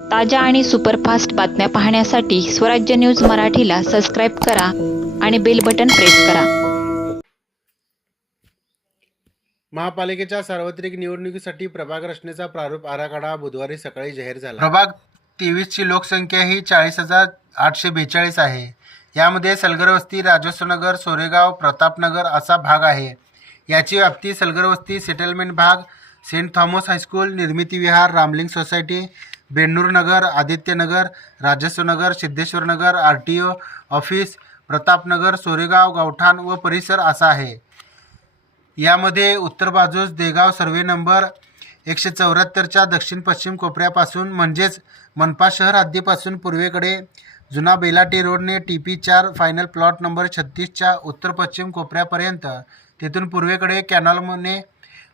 ताज्या आणि सुपरफास्ट बातम्या पाहण्यासाठी स्वराज्य न्यूज मराठीला सबस्क्राईब करा आणि बेल बटन प्रेस करा. महापालिकेच्या सार्वत्रिक निवडणुकीसाठी प्रभाग रचनेचा प्रारूप आराखडा बुधवारी सकाळी जाहीर झाला. प्रभाग तेवीसची लोकसंख्या ही चाळीस हजार आठशे बेचाळीस आहे. यामध्ये सलगर वस्ती राजस्वनगर सोरेगाव प्रतापनगर असा भाग आहे. याची व्याप्ती सलगर वस्ती सेटलमेंट भाग Saint Thomas high school Nirmiti Vihar Ramling society Bendurnagar Nagar Adityanagar Rajaswanagar Siddheshwarnagar R T O office Pratapnagar Soregaon गावठाण व परिसर असा आहे. यामध्ये उत्तर बाजूस देगाव सर्वे नंबर एकशे चौऱ्याहत्तरच्या दक्षिण पश्चिम कोपऱ्यापासून म्हणजेच मनपा शहर हद्दीपासून पूर्वेकडे जुना बेलाटी रोडने टी पी चार फायनल प्लॉट नंबर छत्तीसच्या उत्तर पश्चिम कोपऱ्यापर्यंत. तेथून पूर्वेकडे कॅनॉलने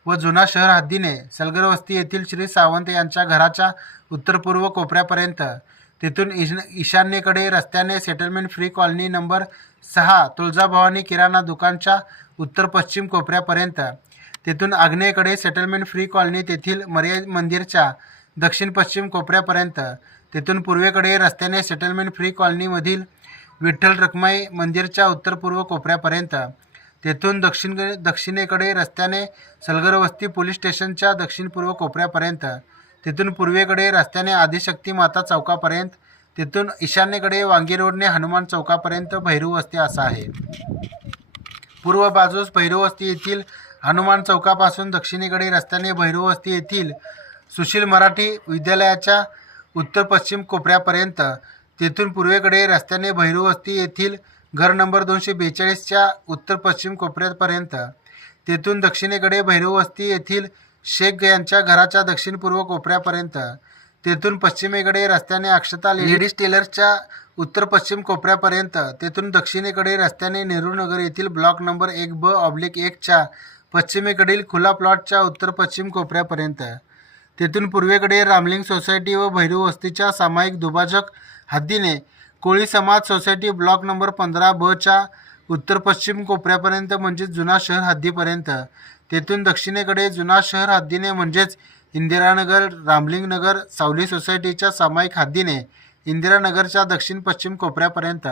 व जुना शहर हद्दीने सलगर वस्ती येथील श्री सावंत यांच्या घराच्या उत्तर पूर्व कोपऱ्यापर्यंत. तेथून ईश ईशान्येकडे रस्त्याने सेटलमेंट फ्री कॉलनी नंबर सहा तुळजाभवानी किराणा दुकानच्या उत्तर पश्चिम कोपऱ्यापर्यंत. तेथून आग्नेयेकडे सेटलमेंट फ्री कॉलनी तेथील मर्या मंदिरच्या दक्षिण पश्चिम कोपऱ्यापर्यंत. तेथून पूर्वेकडे रस्त्याने सेटलमेंट फ्री कॉलनीमधील विठ्ठल रखमाई मंदिरच्या उत्तर पूर्व कोपऱ्यापर्यंत. तेथून दक्षिण दक्षिणेकडे रस्त्याने सलगर वस्ती पोलीस स्टेशनच्या दक्षिणपूर्व कोपऱ्यापर्यंत तेथून पूर्वेकडे रस्त्याने आदिशक्ती माता चौकापर्यंत तेथून ईशान्येकडे वांगी रोडने हनुमान चौकापर्यंत भैरू वस्ती असा आहे. पूर्व बाजूस भैरवस्ती येथील हनुमान चौकापासून दक्षिणेकडे रस्त्याने भैरवस्ती येथील सुशील मराठी विद्यालयाच्या उत्तर पश्चिम कोपऱ्यापर्यंत तेथून पूर्वेकडे रस्त्याने भैरवस्ती येथील घर नंबर दोनशे बेचाळीसच्या उत्तर पश्चिम कोपऱ्यापर्यंत. तेथून दक्षिणेकडे भैरवस्ती येथील शेख यांच्या घराच्या दक्षिण पूर्व कोपऱ्यापर्यंत. तेथून पश्चिमेकडे रस्त्याने अक्षता लेडीज टेलर्सच्या उत्तर पश्चिम कोपऱ्यापर्यंत. तेथून दक्षिणेकडे रस्त्याने नेहरू नगर येथील ब्लॉक नंबर एक ब ऑब्लिक एकच्या पश्चिमेकडील खुला प्लॉटच्या उत्तर पश्चिम कोपऱ्यापर्यंत. तेथून पूर्वेकडे रामलिंग सोसायटी व भैरव वस्तीच्या सामायिक दुभाजक हद्दीने कोळी समाज सोसायटी ब्लॉक नंबर पंधरा बच्या उत्तर पश्चिम कोपऱ्यापर्यंत म्हणजेच जुना शहर हद्दीपर्यंत. तेथून दक्षिणेकडे जुना शहर हद्दीने म्हणजेच इंदिरानगर रामलिंगनगर सावली सोसायटीच्या सामायिक हद्दीने इंदिरानगरच्या दक्षिण पश्चिम कोपऱ्यापर्यंत.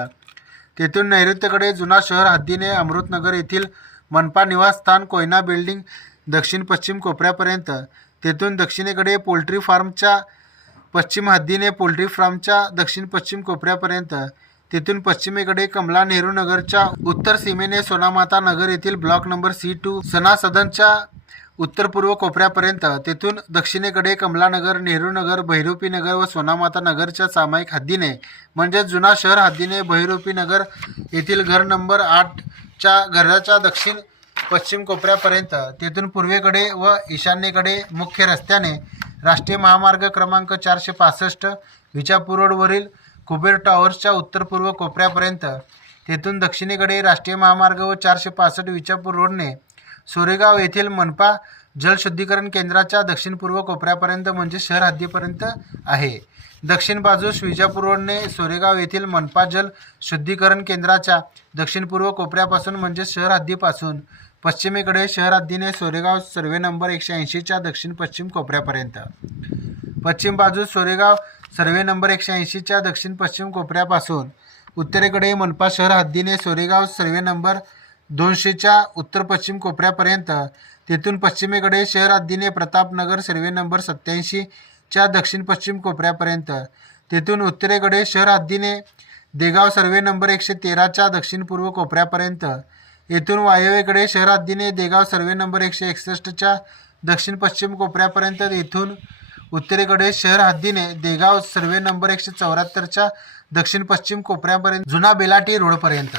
तेथून नैऋत्यकडे जुना शहर हद्दीने अमृतनगर येथील मनपा निवासस्थान कोयना बिल्डिंग दक्षिण पश्चिम कोपऱ्यापर्यंत. तेथून दक्षिणेकडे पोल्ट्री फार्मच्या पश्चिम हद्दीने पोल्ट्री फार्मच्या दक्षिण पश्चिम कोपऱ्यापर्यंत तेथून पश्चिमेकडे कमला नेहरू नगरच्या उत्तर सीमेने सोनामाता नगर येथील block number C two Sana सदनच्या उत्तर पूर्व कोपऱ्यापर्यंत तेथून दक्षिणेकडे कमलानगर नेहरू नगर भैरोपी नगर व सोनामाता नगरच्या सामायिक हद्दीने म्हणजे जुना शहर हद्दीने भैरोपी नगर येथील घर नंबर आठच्या घराच्या दक्षिण पश्चिम कोपऱ्यापर्यंत तेथून पूर्वेकडे व ईशान्येकडे मुख्य रस्त्याने राष्ट्रीय महामार्ग क्रमांक चारशे पासष्ट विजापूर रोडवरील कुबेर टॉवर्सच्या उत्तर पूर्व कोपऱ्यापर्यंत. तेथून दक्षिणेकडे राष्ट्रीय महामार्ग व चारशे पासष्ट विजापूर रोडने सोरेगाव येथील मनपा जलशुद्धीकरण केंद्राच्या दक्षिण पूर्व कोपऱ्यापर्यंत म्हणजे शहर हद्दीपर्यंत आहे. दक्षिण बाजूस विजापूर रोडने सोरेगाव येथील मनपा जल शुद्धीकरण केंद्राच्या दक्षिण पूर्व कोपऱ्यापासून म्हणजे शहर हद्दीपासून. पश्चिमेकडे शहर हद्दीने सोरेगाव सर्वे नंबर एकशे ऐंशीच्या दक्षिण पश्चिम कोपऱ्यापर्यंत. पश्चिम बाजूस सोरेगाव सर्वे नंबर एकशे ऐंशीच्या दक्षिण पश्चिम कोपऱ्यापासून. उत्तरेकडे मनपा शहर हद्दीने सोरेगाव सर्वे नंबर दोनशेच्या उत्तर पश्चिम कोपऱ्यापर्यंत. तेथून पश्चिमेकडे शहर हद्दीने प्रतापनगर सर्वे नंबर सत्याऐंशीच्या दक्षिण पश्चिम कोपऱ्यापर्यंत. तेथून उत्तरेकडे शहर हद्दीने देगाव सर्वे नंबर एकशे तेराच्या दक्षिण पूर्व कोपऱ्यापर्यंत. येथून वायव्येकडे शहरहाद्दीने देगाव सर्वे नंबर एकशे एकसष्टच्या दक्षिण पश्चिम कोपऱ्यापर्यंत येथून उत्तरेकडे शहर हद्दीने देगाव सर्वे नंबर एकशे चौऱ्याहत्तरच्या दक्षिण पश्चिम कोपऱ्यापर्यंत जुना बेलाटी रोडपर्यंत.